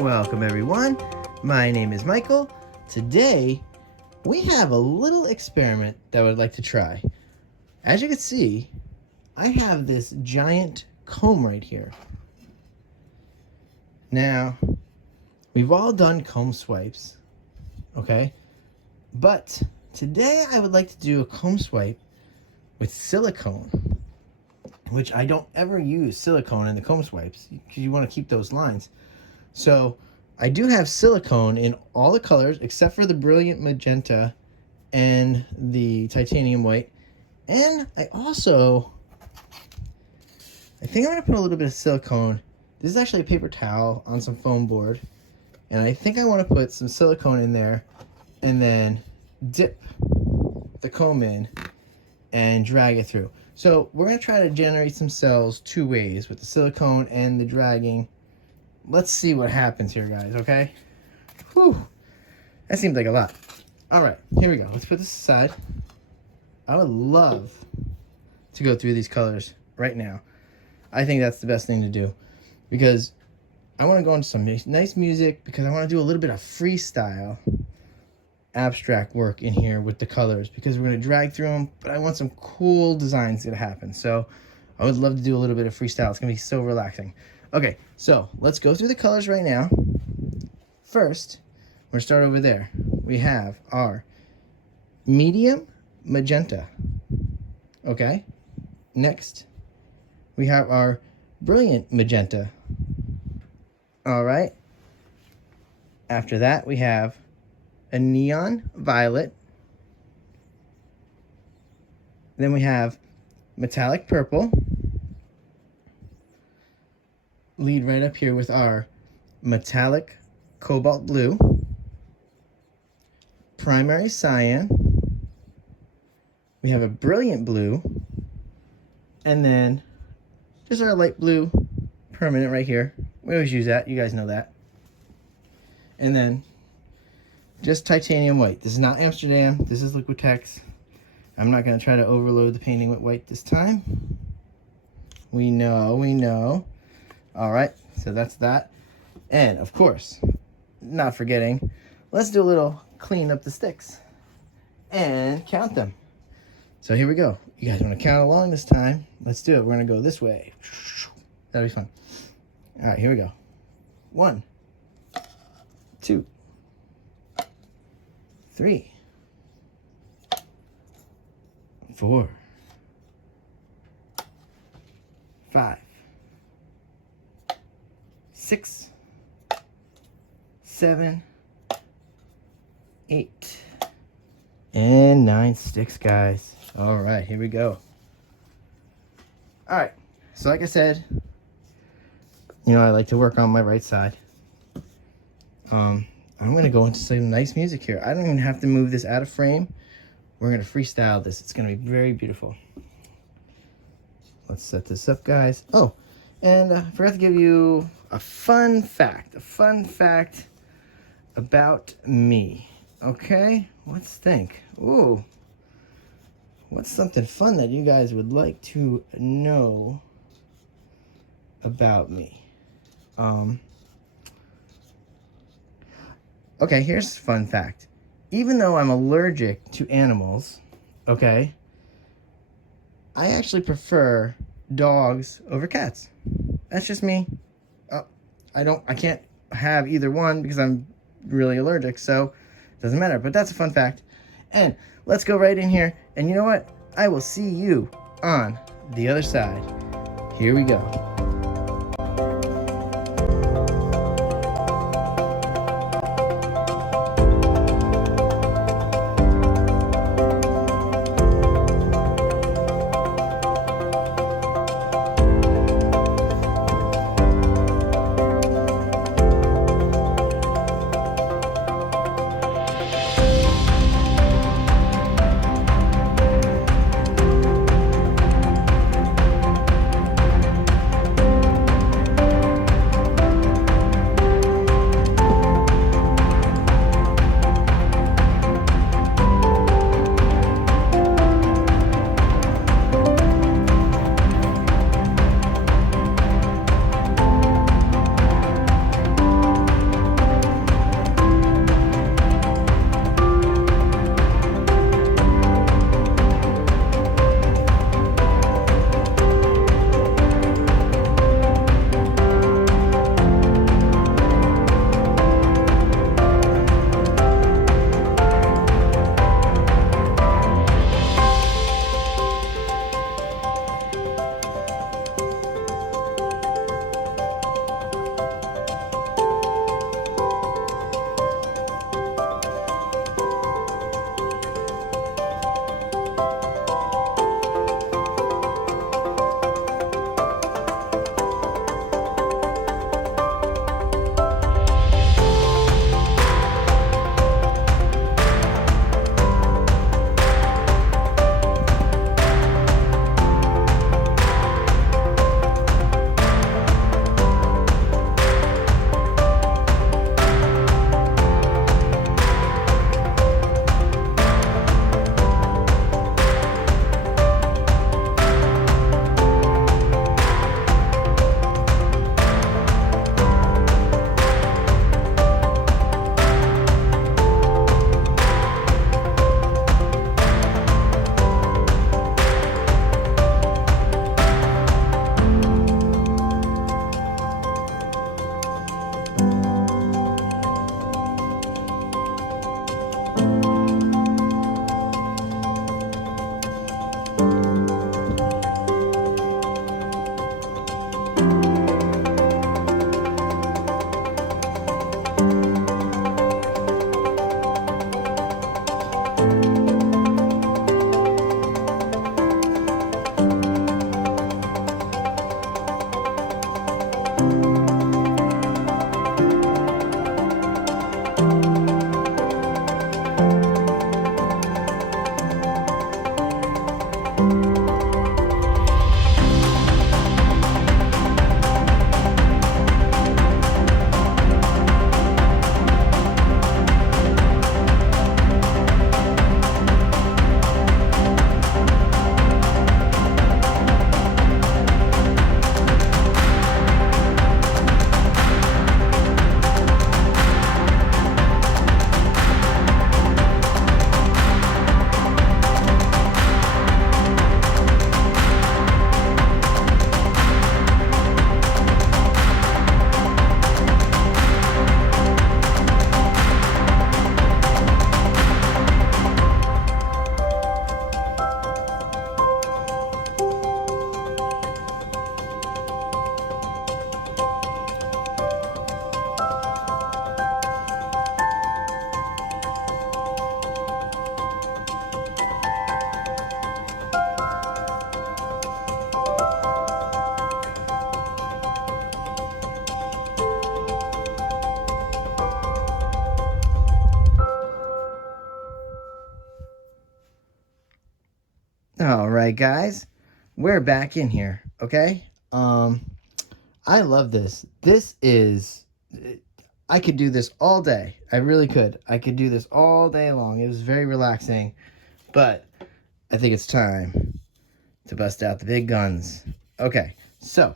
Welcome everyone, my name is Michael. Today we have a little experiment that I would like to try. As you can see, I have this giant comb right here. Now, we've all done comb swipes, okay? But today I would like to do a comb swipe with silicone, which I don't ever use silicone in the comb swipes because you want to keep those lines. So I do have silicone in all the colors except for the brilliant magenta and the titanium white. And I think I'm going to put a little bit of silicone. This is actually a paper towel on some foam board. And I think I want to put some silicone in there and then dip the comb in and drag it through. So we're going to try to generate some cells two ways with the silicone and the dragging. Let's see what happens here, guys, okay? Whew. That seems like a lot. All right, here we go. Let's put this aside. I would love to go through these colors right now. I think that's the best thing to do because I want to go into some nice music because I want to do a little bit of freestyle abstract work in here with the colors because we're going to drag through them, but I want some cool designs to happen. So I would love to do a little bit of freestyle. It's going to be so relaxing. Okay, so let's go through the colors right now. First, we're going to start over there. We have our medium magenta. Okay, next, we have our brilliant magenta. All right, after that, we have a neon violet. Then we have metallic purple. Lead right up here with our metallic cobalt blue, primary cyan, we have a brilliant blue, and then just our light blue permanent right here. We always use that, you guys know that. And then just titanium white. This is not Amsterdam, this is Liquitex. I'm not going to try to overload the painting with white this time. We know. All right, so that's that. And of course, not forgetting, let's do a little clean up the sticks and count them. So here we go. You guys want to count along this time? Let's do it. We're going to go this way. That'll be fun. All right, here we go. 1, 2, 3, 4, 5, 6, 7, 8, and 9 sticks, guys. All right, here we go. All right, so like I said, you know, I like to work on my right side. I'm going to go into some nice music here. I don't even have to move this out of frame. We're going to freestyle this. It's going to be very beautiful. Let's set this up, guys. Oh, and I forgot to give you a fun fact about me. Okay, let's think. Ooh, what's something fun that you guys would like to know about me? Okay, here's a fun fact. Even though I'm allergic to animals, okay, I actually prefer dogs over cats. That's just me. I can't have either one because I'm really allergic, so it doesn't matter. But that's a fun fact. And let's go right in here. And you know what? I will see you on the other side. Here we go. All right, guys, we're back in here. Okay. I love this. I could do this all day. I really could. I could do this all day long. It was very relaxing, but I think it's time to bust out the big guns. Okay, so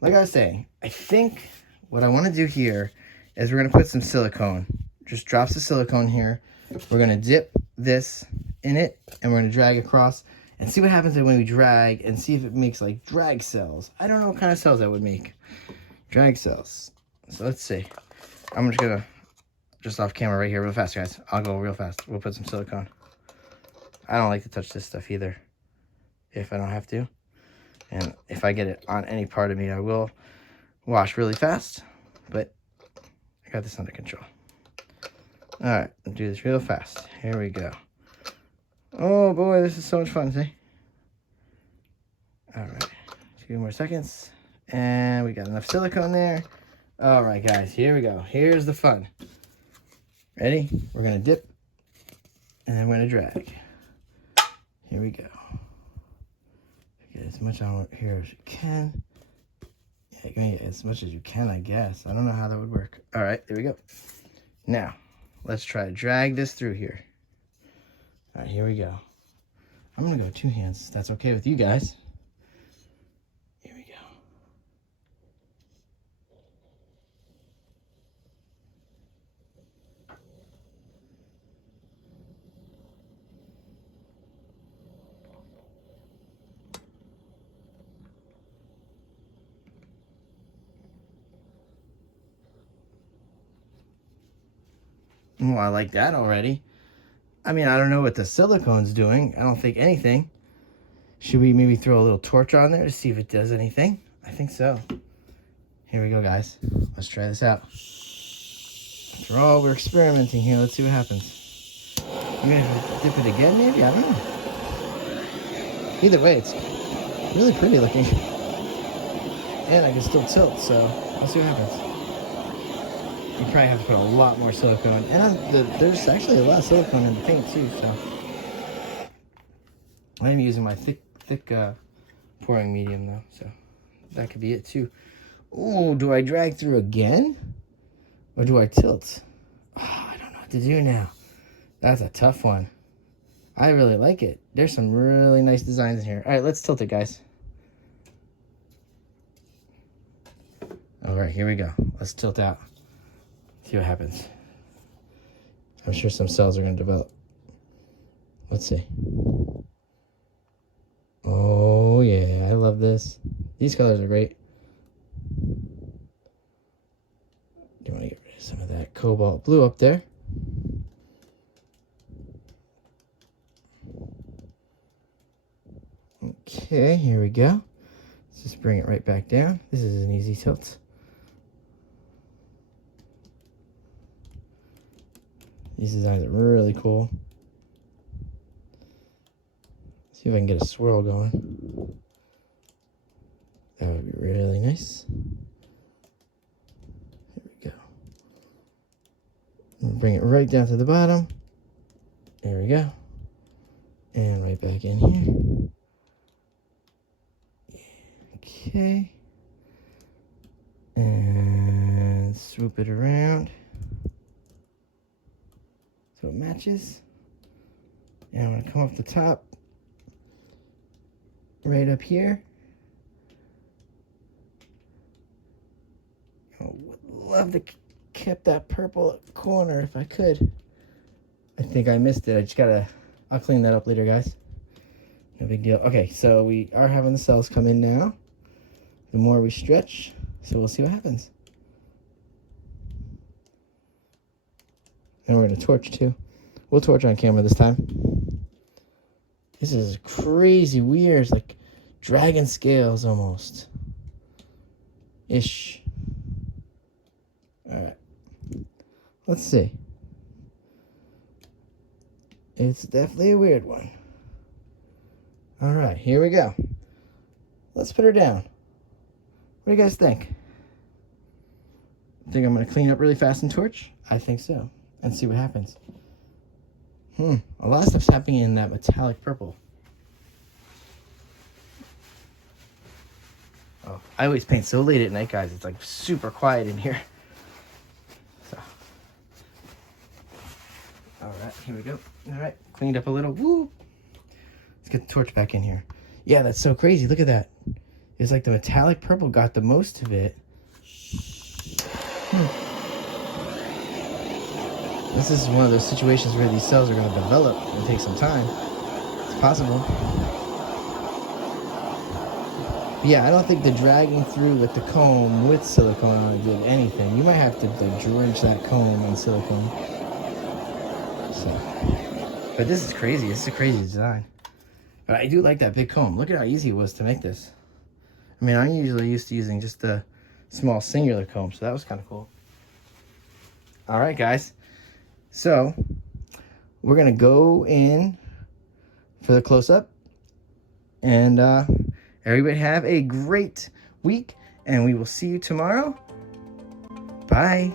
like I was saying, I think what I want to do here is we're going to put some silicone. Just drops of silicone here. We're going to dip this in it, and we're going to drag across and see what happens when we drag, and see if it makes like drag cells. I don't know what kind of cells that would make. Drag cells. So let's see. I'm just going to, just off camera right here real fast, guys. I'll go real fast. We'll put some silicone. I don't like to touch this stuff either, if I don't have to. And if I get it on any part of me, I will wash really fast. But I got this under control. All right, I'll do this real fast. Here we go. Oh boy, this is so much fun, see? All right, 2 more seconds. And we got enough silicone there. All right, guys, here we go. Here's the fun. Ready? We're gonna dip, and then we're gonna drag. Here we go. Get as much on here as you can. Yeah, you're gonna get as much as you can, I guess. I don't know how that would work. All right, there we go. Now, let's try to drag this through here. All right, here we go. I'm gonna go 2 hands. That's okay with you guys. Here we go. Well, I like that already. I mean, I don't know what the silicone's doing. I don't think anything. Should we maybe throw a little torch on there to see if it does anything? I think so. Here we go, guys. Let's try this out. After all, we're experimenting here. Let's see what happens. I'm going to dip it again, maybe? I don't know. Either way, it's really pretty looking. And I can still tilt, so let's see what happens. You probably have to put a lot more silicone. And there's actually a lot of silicone in the paint too, so. I'm using my thick pouring medium though, so that could be it too. Oh, do I drag through again? Or do I tilt? Oh, I don't know what to do now. That's a tough one. I really like it. There's some really nice designs in here. All right, let's tilt it, guys. All right, here we go. Let's tilt out. See what happens. I'm sure some cells are going to develop. Let's see. Oh, yeah. I love this. These colors are great. You want to get rid of some of that cobalt blue up there. Okay, here we go. Let's just bring it right back down. This is an easy tilt. These designs are really cool. See if I can get a swirl going. That would be really nice. There we go. Bring it right down to the bottom. There we go. And right back in here. Okay. And swoop it around so it matches. And I'm going to come off the top right up here. I would love to keep that purple corner if I could. I think I missed it. I just gotta, I'll clean that up later, guys. No big deal. Okay, so we are having the cells come in now. The more we stretch, so we'll see what happens. And we're gonna torch too. We'll torch on camera this time. This is crazy weird. It's like dragon scales almost. Ish. Alright. Let's see. It's definitely a weird one. Alright, here we go. Let's put her down. What do you guys think? Think I'm going to clean up really fast and torch? I think so. And see what happens. A lot of stuff's happening in that metallic purple. Oh, I always paint so late at night, guys. It's like super quiet in here. So. Alright, here we go. Alright, cleaned up a little. Woo! Let's get the torch back in here. Yeah, that's so crazy. Look at that. It's like the metallic purple got the most of it. This is one of those situations where these cells are going to develop and take some time. It's possible. But yeah, I don't think the dragging through with the comb with silicone on it did anything. You might have to drench that comb in silicone. So, but this is crazy. This is a crazy design. But I do like that big comb. Look at how easy it was to make this. I mean, I'm usually used to using just a small singular comb, so that was kind of cool. All right, guys. So, we're going to go in for the close-up. And everybody have a great week, and we will see you tomorrow. Bye.